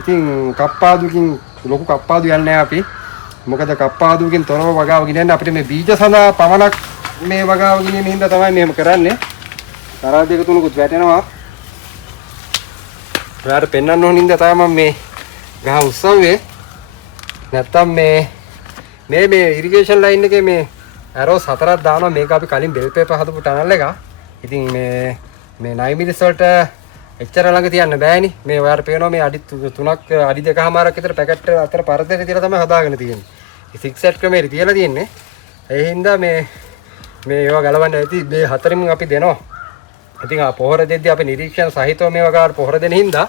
ඉතින් කප්පාදුකින් ලොකු කප්පාදු යන්නේ නැහැ අපි. මොකද කප්පාදුකින් තොරව වගාව ගෙනියන්න අපිට මේ බීජ සඳහා පමණක් මේ වගාව ගෙනියන හින්දා තමයි මෙහෙම කරන්නේ. කරල් දෙක තුනකුත් වැටෙනවා. ඔයාලට පෙන්වන්න ඕන හින්දා තමයි මම මේ ගහ උස්සුවේ. නැත්තම් මේ ඉරිගේෂන් ලයින් එකේ මේ ඇරෝස් 4ක් දානවා. මේක අපි කලින් බෙල් පේපර් හදපු ටනල් එක. ඉතින් මේ 9 මිලිස් වලට එච්චර ළඟ තියන්න බෑනේ. මේ ඔයාලට පේනවා මේ අඩි 3ක් අඩි 2කමාරක් විතර පැකට් එක අතර පරතරේ තියලා තමයි හදාගෙන තියෙන්නේ. 6 සෙට් ක්‍රමයේ තියලා තියෙන්නේ. ඒ හින්දා මේ ඒවා ගලවන්න ඇති මේ හතරින් අපි දෙනවා. ඉතින් ආ පොහොර දෙද්දී අපි නිරීක්ෂණ සහිතව මේ වගාවට පොහොර දෙන හින්දා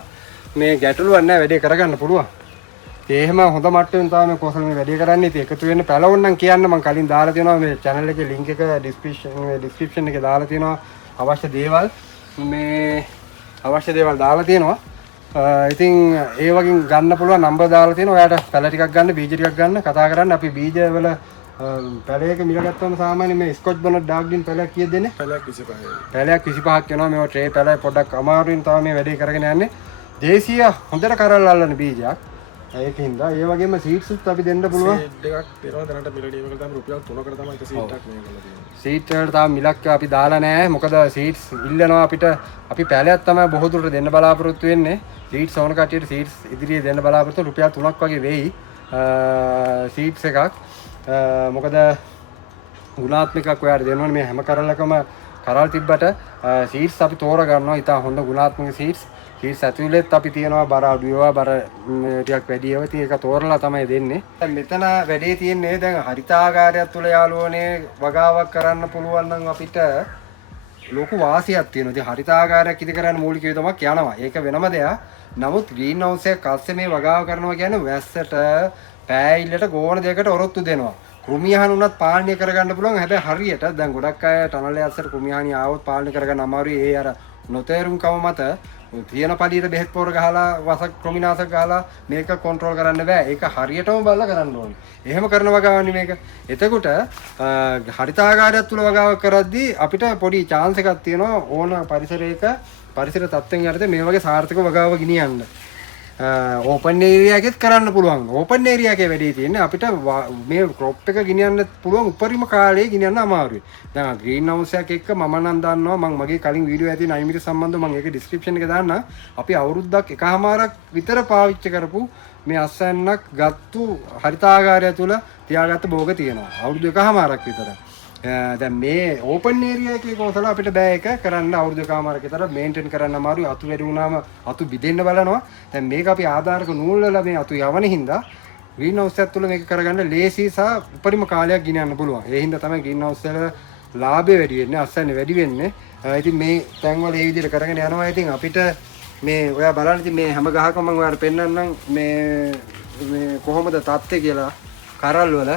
මේ ගැටලුවක් නැහැ වැඩේ කරගන්න පුළුවන්. ඒ එහෙම හොඳ මට්ටමින් තමයි මේ කොසල් මේ වැඩේ කරන්නේ. ඉතින් එකතු වෙන්න පැලවුම් නම් කියන්න මම කලින් දාලා තියෙනවා මේ channel එකේ link එක description එකේ දාලා තියෙනවා අවශ්‍ය දේවල් දාලා තියෙනවා. ඉතින් ඒ වගේ ගන්න පුළුවන් නම්බර් දාලා තියෙනවා. ඔයාලට පැල ටිකක් ගන්න බීජ ටිකක් ගන්න කතා කරන්න. අපි බීජ වල පැලයක මිල ගත්තම සාමාන්‍යයෙන් මේ ස්කොච් බොනට් ඩාග්ඩින් පැලයක් කීයද දෙන්නේ? පැලයක් 25යි. පැලයක් 25ක් වෙනවා. මේවා ට්‍රේ පැලයි පොඩ්ඩක් අමාරුවෙන් තමයි මේ වැඩේ කරගෙන යන්නේ. දේශීය හොඳට කරල් අල්ලන බීජයක්. ඒකින්ද ඒ වගේම සීඩ්ස් උත් අපි දෙන්න පුළුවන්. සීඩ් එකක් දෙනවා දැනට මිලඩියම එක තමයි රුපියල් 3කට තමයි එක සීඩ් එකක් මේ කරලා තියෙන්නේ. සීඩ් වලට තාම මිලක් අපි දාලා නැහැ. මොකද සීඩ්ස් ඉල්ලනවා අපිට. අපි පැලයක් තමයි බොහෝ දුරට දෙන්න බලාපොරොත්තු වෙන්නේ. සීඩ්ස් ඕන කට්ටියට සීඩ්ස් ඉදිරියේ දෙන්න බලාපොරොත්තු රුපියල් 3ක් වගේ වෙයි. සීඩ්ස් එකක්. මොකද ගුණාත්මකයක් ඔයාලට දෙනවනේ මේ හැම කරලකම කරල් තිබ්බට සීඩ්ස් අපි තෝරා ගන්නවා. ඉතින් හොඳ ගුණාත්මක සීඩ්ස් ඇතුළෙත් අපි තියනවා බර අඩු ඒවා බර ටිකක් වැඩි ඒවා. ඉතින් ඒක තෝරලා තමයි දෙන්නේ. දැන් මෙතන වැඩේ තියෙන්නේ දැන් හරිතාගාරයක් තුල යාළුවනේ වගාවක් කරන්න පුළුවන් නම් අපිට ලොකු වාසියක් තියෙනවා. ඉතින් හරිතාගාරයක් ඉදි කරන්න මූලික යුතුමක් යනවා. ඒක වෙනම දෙයක්. නමුත් ග්‍රීන් හවුස් එකක් අස්සේ මේ වගාව කරනවා කියන්නේ වැස්සට පෑයිල්ලට ගෝණ දෙකට ඔරොත්තු දෙනවා. කෘමියහන උනත් පාලනය කරගන්න පුළුවන්. හැබැයි හරියට දැන් ගොඩක් අය ටනල් එක අස්සට කෘමියහනි ආවොත් පාලනය කරගන්න අමාරුයි. ඒ අර නොතේරුම්කම මත තියෙන පළියට බෙහෙත් පොර ගහලා වසක් ක්‍රමිනාශක ගහලා මේක කන්ට්‍රෝල් කරන්න බෑ. ඒක හරියටම බලලා කරන්න ඕනේ. එහෙම කරන වගාවන්නේ මේක. එතකොට හරිතාගාරයක් තුල වගාවක් කරද්දී අපිට පොඩි chance එකක් තියෙනවා ඕන පරිසර තත්ත්වෙන් යටතේ මේ වගේ සාර්ථක වගාව ගෙනියන්න. ඕපන් ඒරියා එකෙත් කරන්න පුළුවන්. ඕපන් ඒරියා එකේ වැඩි තියෙන්නේ අපිට මේ ක්‍රොප් එක ගෙනියන්න පුළුවන් උපරිම කාලේ ගෙනියන්න අමාරුයි. දැන් ග්‍රීන් හවුස් එකක් එක්ක මම නම් දන්නවා මම මගේ කලින් වීඩියෝ ඇති 9 මිනිත් සම්බන්ධව මම ඒක ඩිස්ක්‍රිප්ෂන් එකේ දාන්න. අපි අවුරුද්දක් එකමාරක් විතර පාවිච්චි කරපු මේ අස්සන්නක් ගත්තු හරිතාගාරය තුල තියාගත්ත භෝග තියෙනවා. අවුරුදු එකමාරක් විතර. දැන් මේ ඕපන් ඒරියා එකේ කොහොසල අපිට බෑ එක කරන්න අවුරුදු එකමාරක විතර මේන්ටේන් කරන්න අමාරුයි. අතු වැඩි වුණාම අතු බිදෙන්න බලනවා. දැන් මේක අපි ආධාරක නූල් වල මේ අතු යවන හින්දා ග්‍රීන් හවුස් එකක් තුල මේක කරගන්න ලේසි සහ උපරිම කාලයක් ගෙනියන්න පුළුවන්. ඒ හින්දා තමයි ග්‍රීන් හවුස් වල ලාභය වැඩි වෙන්නේ, අස්සන්නේ වැඩි වෙන්නේ. ඉතින් මේ තැන් වල මේ විදිහට කරගෙන යනවා. ඉතින් අපිට මේ ඔයා බලන්න ඉතින් මේ හැම ගහකම මම ඔයාලට පෙන්නන්නම් මේ කොහොමද තත්ත්වය කියලා කරල් වල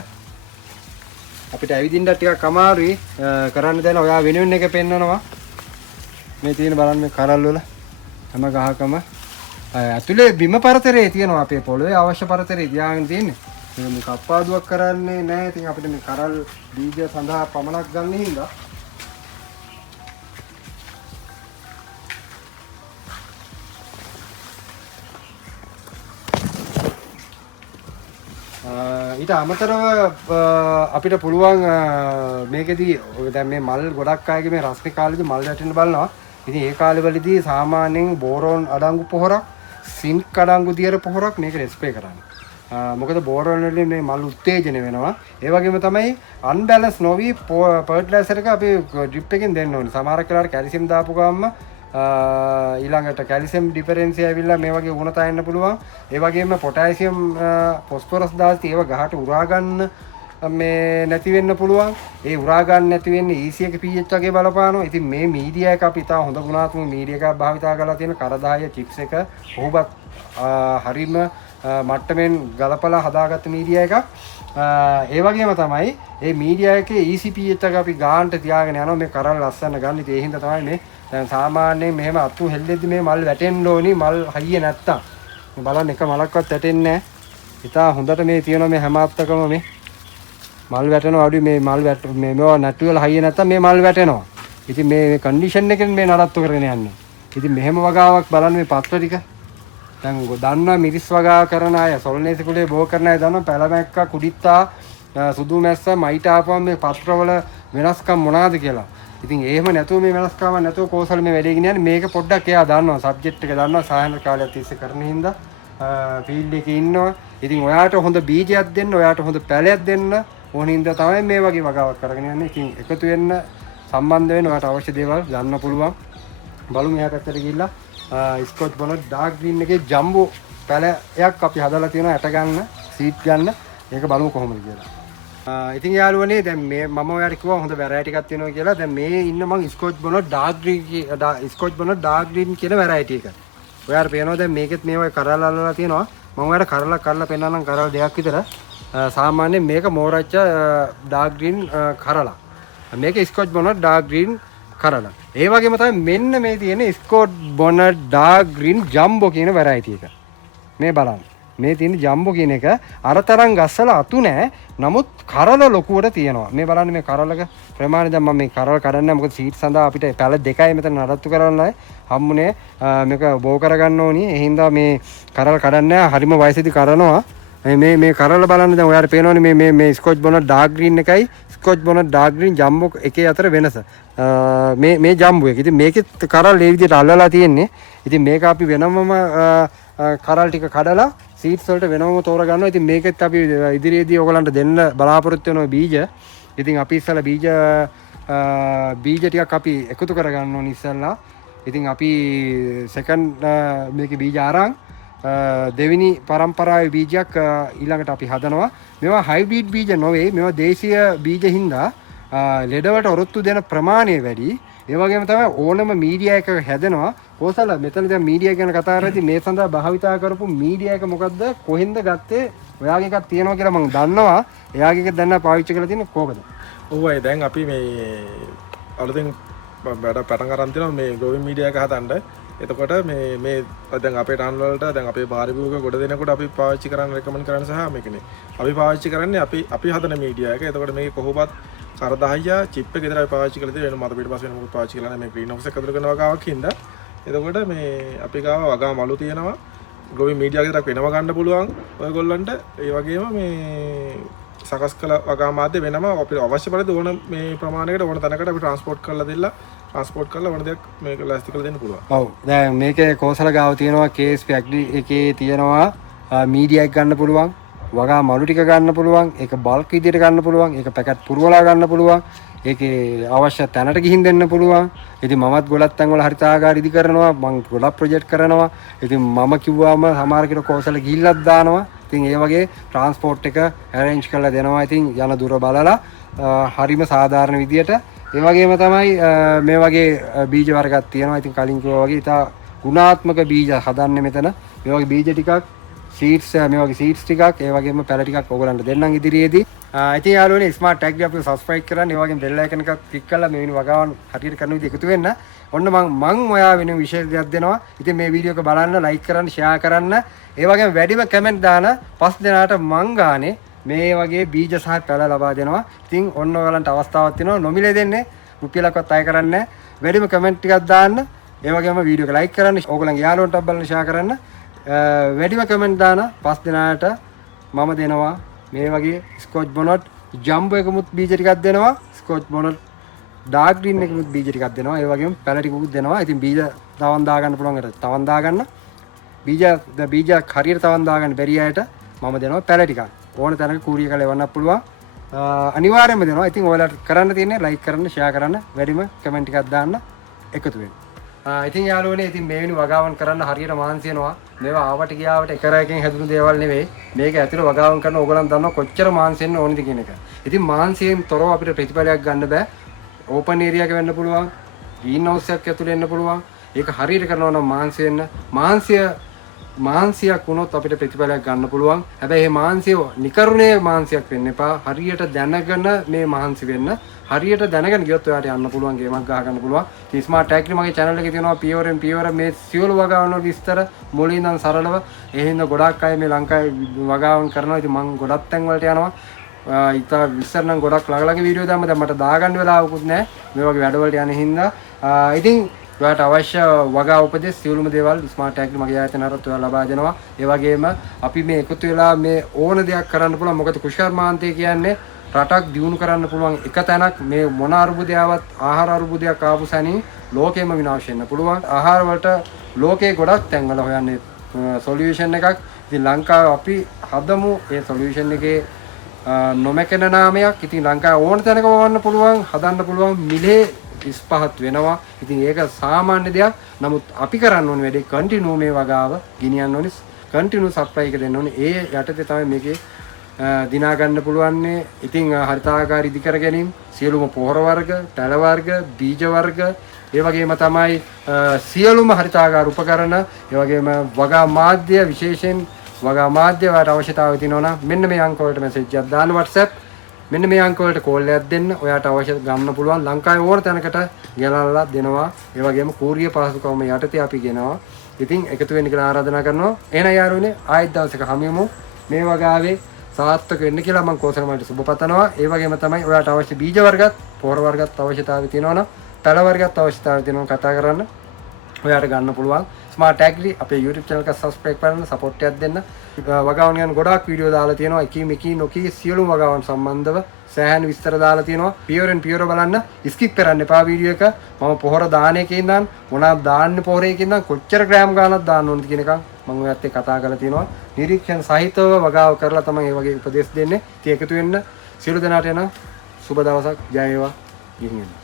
අපිට ඇවිදින්න ටිකක් අමාරුයි කරන්න දෙන ඔයා වෙනුවෙන් එක පෙන්නනවා. මේ තියෙන බලන්න මේ කරල් වල හැම ගහකම ඇතුලේ බිම පරතරේ තියෙනවා අපේ පොළවේ අවශ්‍ය පරතරේ තියාගෙන තියෙන්නේ. මේ කප්පාදුවක් කරන්නේ නැහැ. ඉතින් අපිට මේ කරල් බීජ සඳහා පමණක් ගන්න හින්දා ඊට අමතරව අපිට පුළුවන් මේකෙදී දැන් මේ මල් ගොඩක් අයගේ මේ රස්නේ කාලේදී මල් වැටෙන්න බලනවා. ඉතින් ඒ කාලෙවලදී සාමාන්‍යයෙන් බෝරෝන් අඩංගු පොහොරක්, සින්ක් අඩංගු දියර පොහොරක් මේකට ස්ප්‍රේ කරන්නේ. මොකද බෝරෝන් වලින් මේ මල් උත්තේජනය වෙනවා. ඒ වගේම තමයි අන්බැලන්ස් නොවි ෆර්ටිලයිසර් එක අපි ඩ්‍රිප් එකෙන් දෙන්න ඕනේ. සමහර වෙලාවට කැල්සියම් දාපු ගමන් ඊළඟට කැල්සියම් ඩිෆරන්සි ඇවිල්ලා මේ වගේ වුණ තයන්න පුළුවන්. ඒ වගේම පොටෑසියම්, ෆොස්ෆරස් දාලා ඒව ගහට උරා ගන්න මේ නැති වෙන්න පුළුවන්. ඒ උරා ගන්න නැති වෙන්නේ EC එක pH වගේ බලපානවා. ඉතින් මේ මීඩියා එක අපි තා හොඳ ගුණාත්මක මීඩියා එකක් භාවිතා කරලා තියෙන කරදාය චිප්ස් එක කොහොමත් හරිම මට්ටමින් ගලපලා හදාගත්ත මීඩියා එකක්. ඒ වගේම තමයි මේ මීඩියා එකේ EC pH එක අපි ගානට තියාගෙන යනවා මේ කරල් ලස්සන ගන්න. ඉතින් ඒ හින්දා තමයි මේ දැන් සාමාන්‍යයෙන් මෙහෙම අතු හෙල්ලෙද්දි මේ මල් වැටෙන්න ඕනි. මල් හයිය නැත්තම් මේ බලන්න එක මලක්වත් වැටෙන්නේ නැහැ. ඉතා හොඳට මේ තියෙනවා මේ හැම අත්තකම මේ මල් වැටෙනවා අඩු මේ මල් මේ මේවා නැටුවල හයිය නැත්තම් මේ මල් වැටෙනවා. ඉතින් මේ කන්ඩිෂන් එකෙන් මේ නඩත්තු කරගෙන යන්නේ. ඉතින් මෙහෙම වගාවක් බලන්න මේ පත්‍ර ටික. දැන් දන්නවා මිරිස් වගා කරන අය සොල්නේසි කුලේ බෝ කරන අය දන්නවා පැලමැක්ක කුඩිත්තා සුදු මැස්ස මයිට ආපුවම මේ පත්‍රවල වෙනස්කම් මොනවාද කියලා. ඉතින් එහෙම නැතුව මේ වෙනස්කම නැතුව කෝසල් මේ වැඩේ ගෙනියන්නේ මේක පොඩ්ඩක් එයා දන්නවා සබ්ජෙක්ට් එක දන්නවා සායන කාලයක් තිස්සේ කරන හින්දා ෆීල්ඩ් එකේ ඉන්නවා. ඉතින් ඔයාට හොඳ බීජයක් දෙන්න ඔයාට හොඳ පැලයක් දෙන්න ඕන හින්දා තමයි මේ වගේ වගාවක් කරගෙන යන්නේ. ඉතින් එකතු වෙන්න සම්බන්ධ වෙන්න ඔයාට අවශ්‍ය දේවල් ගන්න පුළුවන්. බලමු මෙහා පැත්තට ගිහිල්ලා ස්කොච් බොනට් ඩාර්ක් ග්‍රීන් එකේ ජම්බෝ පැලයක් අපි හදලා තියෙනවා ඇට ගන්න සීට් ගන්න. ඒක බලමු කොහොමද කියලා. ඉතින් යාළුවනේ දැන් මේ මම ඔයාලට කිව්වා හොඳ වැරයිටි එකක් තියෙනවා කියලා. දැන් මේ ඉන්න මං scotch bonnet dark green scotch bonnet dark green කියන වැරයිටි එක. ඔයාලට පේනවා දැන් මේකෙත් මේ වගේ කරල් අල්ලලා තියෙනවා. මම ඔයාලට කරලක් කරලා පෙන්නන්නම් කරල් දෙකක් විතර. සාමාන්‍යයෙන් මේක මෝරච්ච ඩාර්ක් ග්‍රීන් කරලා. මේක ස්කොච් බොනට් ඩාර්ක් ග්‍රීන් කරලා. ඒ වගේම තමයි මෙන්න මේ තියෙන ස්කොච් බොනට් ඩාර්ක් ග්‍රීන් ජම්බෝ කියන වැරයිටි එක. මේ බලන්න. මේ තියෙන ජම්බෝ කියන එක අර තරම් ගස්සලා අතු නැහැ. නමුත් කරල ලොකුවට තියෙනවා. මේ බලන්න මේ කරලක ප්‍රමාණය දැන් මම මේ කරල් කඩන්නේ මොකද සීට් සඳහා අපිට පැල දෙකයි මෙතන නඩත්තු කරන්නයි හම්බුනේ. මේක බෝ කරගන්න ඕනි. ඒ හින්දා මේ කරල් කඩන්නේ හරිම වයසේදී කරනවා. මේ කරල බලන්න දැන් ඔයාලට පේනවනේ මේ ස්කොච් බොනට් ඩාර්ක් ග්‍රීන් එකයි ස්කොච් බොනට් ඩාර්ක් ග්‍රීන් ජම්බෝ එකේ අතර වෙනස. මේ ජම්බෝ එක. ඉතින් මේකේ කරල් ඒ විදිහට අල්ලලා තියෙන්නේ. ඉතින් මේක අපි වෙනමම කරල් ටික කඩලා සීට්ස් වලට වෙනම තෝරගන්නවා. ඉතින් මේකෙත් අපි ඉදිරියේදී ඔයගලන්ට දෙන්න බලාපොරොත්තු වෙනවා බීජ. ඉතින් අපි ඉස්සලා බීජ ටිකක් අපි එකතු කරගන්න ඕනේ ඉස්සලා. ඉතින් අපි සෙකන්ඩ් මේකේ බීජ අරන් දෙවෙනි පරම්පරාවේ බීජයක් ඊළඟට අපි හදනවා. මේවා හයිබ්‍රිඩ් බීජ නොවේ. මේවා දේශීය බීජ හින්දා ලෙඩවලට ඔරොත්තු දෙන ප්‍රමාණය වැඩි. ඒ වගේම තමයි ඕනම මීඩියා එකක හැදෙනවා. කොහොසල මෙතන දැන් මීඩියා ගැන කතා කරද්දී මේ සඳහා භාවිතා කරපු මීඩියා එක මොකද්ද? කොහෙන්ද ගත්තේ? ඔයාගේ එකක් තියෙනවා කියලා මම දන්නවා. එයාගේ එක දැන් පාවිච්චි කරලා තියෙන්නේ කොහොමද? ඔව් දැන් අපි මේ අලුතෙන් වැඩ පටන් ගන්න තියෙනවා මේ ගෝවින් මීඩියා එක හදන්න. එතකොට මේ දැන් අපේ ටාන් වලට දැන් අපේ පාරිභෝගික ගොඩ දෙනකොට අපි පාවිච්චි කරන්න රෙකමන්ඩ් කරන්න සහ මේකනේ අපි පාවිච්චි කරන්නේ අපි හදන මීඩියා එක. එතකොට මේක කොහොමවත් කරදාහියා චිප් එක විතරයි පාවිච්චි කරලා තියෙන්නේ. වෙන මත පිට පස්සේ වෙන මොකක්ද පාවිච්චි කරලා නැහැ. මේ ග්‍රීන් හවුස් එක ඇතුළේ කරන වගාවක් හින්දා. එතකොට මේ අපි ගාව වගා මලු තියෙනවා. ගෝවින් මීඩියා එකක් වෙනම ගන්න පුළුවන් ඔයගොල්ලන්ට. ඒ වගේම මේ සකස් කළ වගා මාධ්‍ය වෙනම අපිට අවශ්‍ය පරිදි ඕන මේ ප්‍රමාණයකට ඕන තැනකට අපි ට්‍රාන්ස්පෝර්ට් කරලා දෙලා ට්‍රාන්ස්පෝර්ට් කරලා ඕන දෙයක් මේක ලෑස්ති කරලා දෙන්න පුළුවන්. ඔව්. දැන් මේකේ කෝසල ගාව තියෙනවා කේස් ෆැක්ටරි එකේ තියෙනවා මීඩියා එක ගන්න පුළුවන්. වගා මලු ටික ගන්න පුළුවන්. ඒක බල්ක් විදියට ගන්න පුළුවන්. ඒක පැකට් පුරවලා ගන්න පුළුවන්. ඒකේ අවශ්‍ය තැනට ගිහින් දෙන්න පුළුවන්. ඉතින් මමත් ගොඩක් තැන්වල හරිතාගාර ඉදි කරනවා. මම ගොඩක් ප්‍රොජෙක්ට් කරනවා. ඉතින් මම කිව්වම සමහර කෙනෙක් කෝසල ගිහිල්ලත් දානවා. ඉතින් ඒ වගේ ට්‍රාන්ස්පෝර්ට් එක ඇරේන්ජ් කරලා දෙනවා. ඉතින් යන දුර බලලා හරිම සාධාරණ විදියට. ඒ වගේම තමයි මේ වගේ බීජ වර්ගයක් තියෙනවා. ඉතින් කලින් කිව්වා වගේ ඉතා ගුණාත්මක බීජ හදන්නේ මෙතන. මේ වගේ බීජ ටිකක් සීඩ්ස් මේ වගේ සීඩ්ස් ටිකක් ඒ වගේම පැල ටිකක් ඕගලන්ට දෙන්නම් ඉදිරියේදී. ඉතින් යාළුවනේ ස්මාර්ට් ටැග් එක අපි සබ්ස්ක්‍රයිබ් කරන්න. ඒ වගේම බෙල් අයිකන් එකක් ක්ලික් කරලා මේ වෙන වගාවන් හරියට කරන විදිහ එකතු වෙන්න. ඔන්න මං ඔයා වෙන විශේෂ දෙයක් දෙනවා. ඉතින් මේ වීඩියෝ එක බලන්න, ලයික් කරන්න, ෂෙයා කරන්න. ඒ වගේම වැඩිම කමෙන්ට් දාන 5 දෙනාට මං ගානේ මේ වගේ බීජ සහ පැල ලබා දෙනවා. ඉතින් ඔන්න ඔයාලන්ට අවස්ථාවක් තියෙනවා. නොමිලේ දෙන්නේ. රුපියලක්වත් අය කරන්නේ නැහැ. වැඩිම කමෙන්ට් ටිකක් දාන්න. ඒ වගේම වීඩියෝ එක ලයික් කරන්න. ඕගොල්ලන්ගේ යාළුවන්ටත් බලන්න ෂෙයා කරන්න. වැඩිම කමෙන්ට් දාන 5 දෙනාට මම දෙනවා මේ වගේ ස්කොච් බොනට් ජම්බෝ එකමුත් බීජ ටිකක් දෙනවා. ස්කොච් බොනට් ඩාර්ක් ග්‍රීන් එකමුත් බීජ ටිකක් දෙනවා. ඒ වගේම පැල ටිකකුත් දෙනවා. ඉතින් බීජ තවන් දාගන්න පුළුවන් අයට තවන් දාගන්න. බීජ හරියට තවන් දාගන්න බැරි අයට මම දෙනවා පැල ටිකක්. ඕන තැනක කූරිය කරලා එවන්නත් පුළුවන්. අනිවාර්යයෙන්ම දෙනවා. ඉතින් ඔයාලට කරන්න තියෙන්නේ ලයික් කරන්න, ෂෙයා කරන්න, වැඩිම කමෙන්ට් ටිකක් දාන්න, එකතු වෙන්න. ඉතින් යාළුවනේ ඉතින් මේ වෙනි වගාවන් කරන්න හරියට මහන්සි වෙනවා. මේවා ආවට ගියාවට එක රැයකින් හැදුණු දේවල් නෙවෙයි. මේක ඇතුළේ වගාවන් කරන ඕගොල්ලන් දන්නවා කොච්චර මහන්සි වෙන්න ඕනද කියන එක. ඉතින් මහන්සියෙන් තොරව අපිට ප්‍රතිඵලයක් ගන්න බෑ. ඕපන් ඒරියා එක වෙන්න පුළුවන්. ග්‍රීන් හවුස් එකක් ඇතුළේ වෙන්න පුළුවන්. ඒක හරියට කරනවා නම් මහන්සි වෙන්න. මාන්සියක් වුණොත් අපිට ප්‍රතිඵලයක් ගන්න පුළුවන්. හැබැයි මේ මාන්සිය නිකරුණේ මාන්සියක් වෙන්න එපා. හරියට දැනගෙන මේ මහන්සි වෙන්න. හරියට දැනගෙන ගියොත් ඔයාලට යන්න පුළුවන් ගේමක් ගහ ගන්න පුළුවන්. ඉතින් ස්මාර්ට් ටැග්ලි මගේ channel එකේ තියෙනවා පියවරෙන් පියවර මේ සියලු වගාවන් වල විස්තර මුලින් ඉඳන් සරලව. ඒ හින්දා ගොඩක් අය මේ ලංකාවේ වගාවන් කරනවා. ඉතින් මම ගොඩක් තැන් වලට යනවා. ඉතා විස්තර නම් ගොඩක් ළඟ වීඩියෝ දාන්න දැන් මට දාගන්න වෙලාවකුත් නැහැ. මේ වගේ වැඩවලට යන හින්දා ඉතින් ඔයාලට අවශ්‍ය වගා උපදෙස් සියලුම දේවල් ස්මාර්ට් ටැග්ලි මගේ ආයතන හරත් ඔයාලා ලබා දෙනවා. ඒ වගේම අපි මේ එකතු වෙලා මේ ඕන දෙයක් කරන්න පුළුවන්. මොකද කුෂාර්මාන්තය කියන්නේ රටක් දියුණු කරන්න පුළුවන් එක තැනක්. මේ මොන අරුබුදයවත් ආහාර අරුබුදයක් ආපු සැනින් ලෝකෙම විනාශ වෙන්න පුළුවන්. ආහාර වලට ලෝකේ ගොඩක් තැන්වල හොයන්නේ සොලියුෂන් එකක්. ඉතින් ලංකාවේ අපි හදමු ඒ සොලියුෂන් එකේ නොමැකෙන නාමයක්. ඉතින් ලංකාවේ ඕන තැනක වවන්න පුළුවන්, හදන්න පුළුවන්, මිලේ ඉස්පහත් වෙනවා. ඉතින් ඒක සාමාන්‍ය දෙයක්. නමුත් අපි කරන්න ඕනේ වැඩේ කන්ටිනියු මේ වගාව ගෙනියන්න ඕනේ. කන්ටිනියු සප්ලයි එක දෙන්න ඕනේ. ඒ යටතේ තමයි මේකේ දිනා ගන්න පුළුවන්නේ. ඉතින් හරිතාකාර ඉදි කර ගැනීම සියලුම පොහොර වර්ග, තැල වර්ග, බීජ වර්ග, ඒ වගේම තමයි සියලුම හරිතාකාර උපකරණ, ඒ වගේම වගා මාධ්‍ය විශේෂයෙන් වගා මාධ්‍ය වලට අවශ්‍යතාවය තියෙනවා නම් මෙන්න මේ අංක වලට මැසේජ් එකක් දාන්න WhatsApp. මෙන්න මේ අංක වලට කෝල් එකක් දෙන්න. ඔයාට අවශ්‍ය ගන්න පුළුවන්. ලංකාවේ ඕන තැනකට ගෙනල්ලා දෙනවා. ඒ වගේම කූරිය පහසුකම් යටතේ අපි ගෙනවා. ඉතින් එකතු වෙන්න කියලා ආරාධනා කරනවා. එහෙනම් යාළුවනේ ආයෙත් දවසක හමුවෙමු. මේ වගාවේ සාර්ථක වෙන්න කියලා මම කෝසල මල්ට සුබ පතනවා. ඒ වගේම තමයි ඔයාලට අවශ්‍ය බීජ වර්ගත්, පොහොර වර්ගත් අවශ්‍යතාවය තියෙනවා නම්, තල වර්ගත් අවශ්‍යතාවය තියෙනවා කතා කරන්න. ඔයාලට ගන්න පුළුවන්. ස්මාර්ට් ටැග්ලි අපේ YouTube channel එක subscribe කරන්න, support එකක් දෙන්න. වගාවන් ගැන ගොඩාක් වීඩියෝ දාලා තියෙනවා. එකී නොකී සියලුම වගාවන් සම්බන්ධව සෑහෙන විස්තර දාලා තියෙනවා. පියවරෙන් පියවර බලන්න. skip කරන්න එපා වීඩියෝ එක. මම පොහොර දාන එකේ ඉඳන් මොනවාද දාන්නේ පොහොරේ එකේ ඉඳන් කොච්චර ග්‍රෑම් ගානක් දාන්න ඕනද කියන එක මම ඔයත් එක්ක කතා කරලා තියෙනවා. නිරීක්ෂණ සහිතව වගාව කරලා තමයි මේ වගේ උපදෙස් දෙන්නේ. ඉතින් එකතු වෙන්න සියලු දෙනාට එන සුබ දවසක්. ජය වේවා. ගිහින්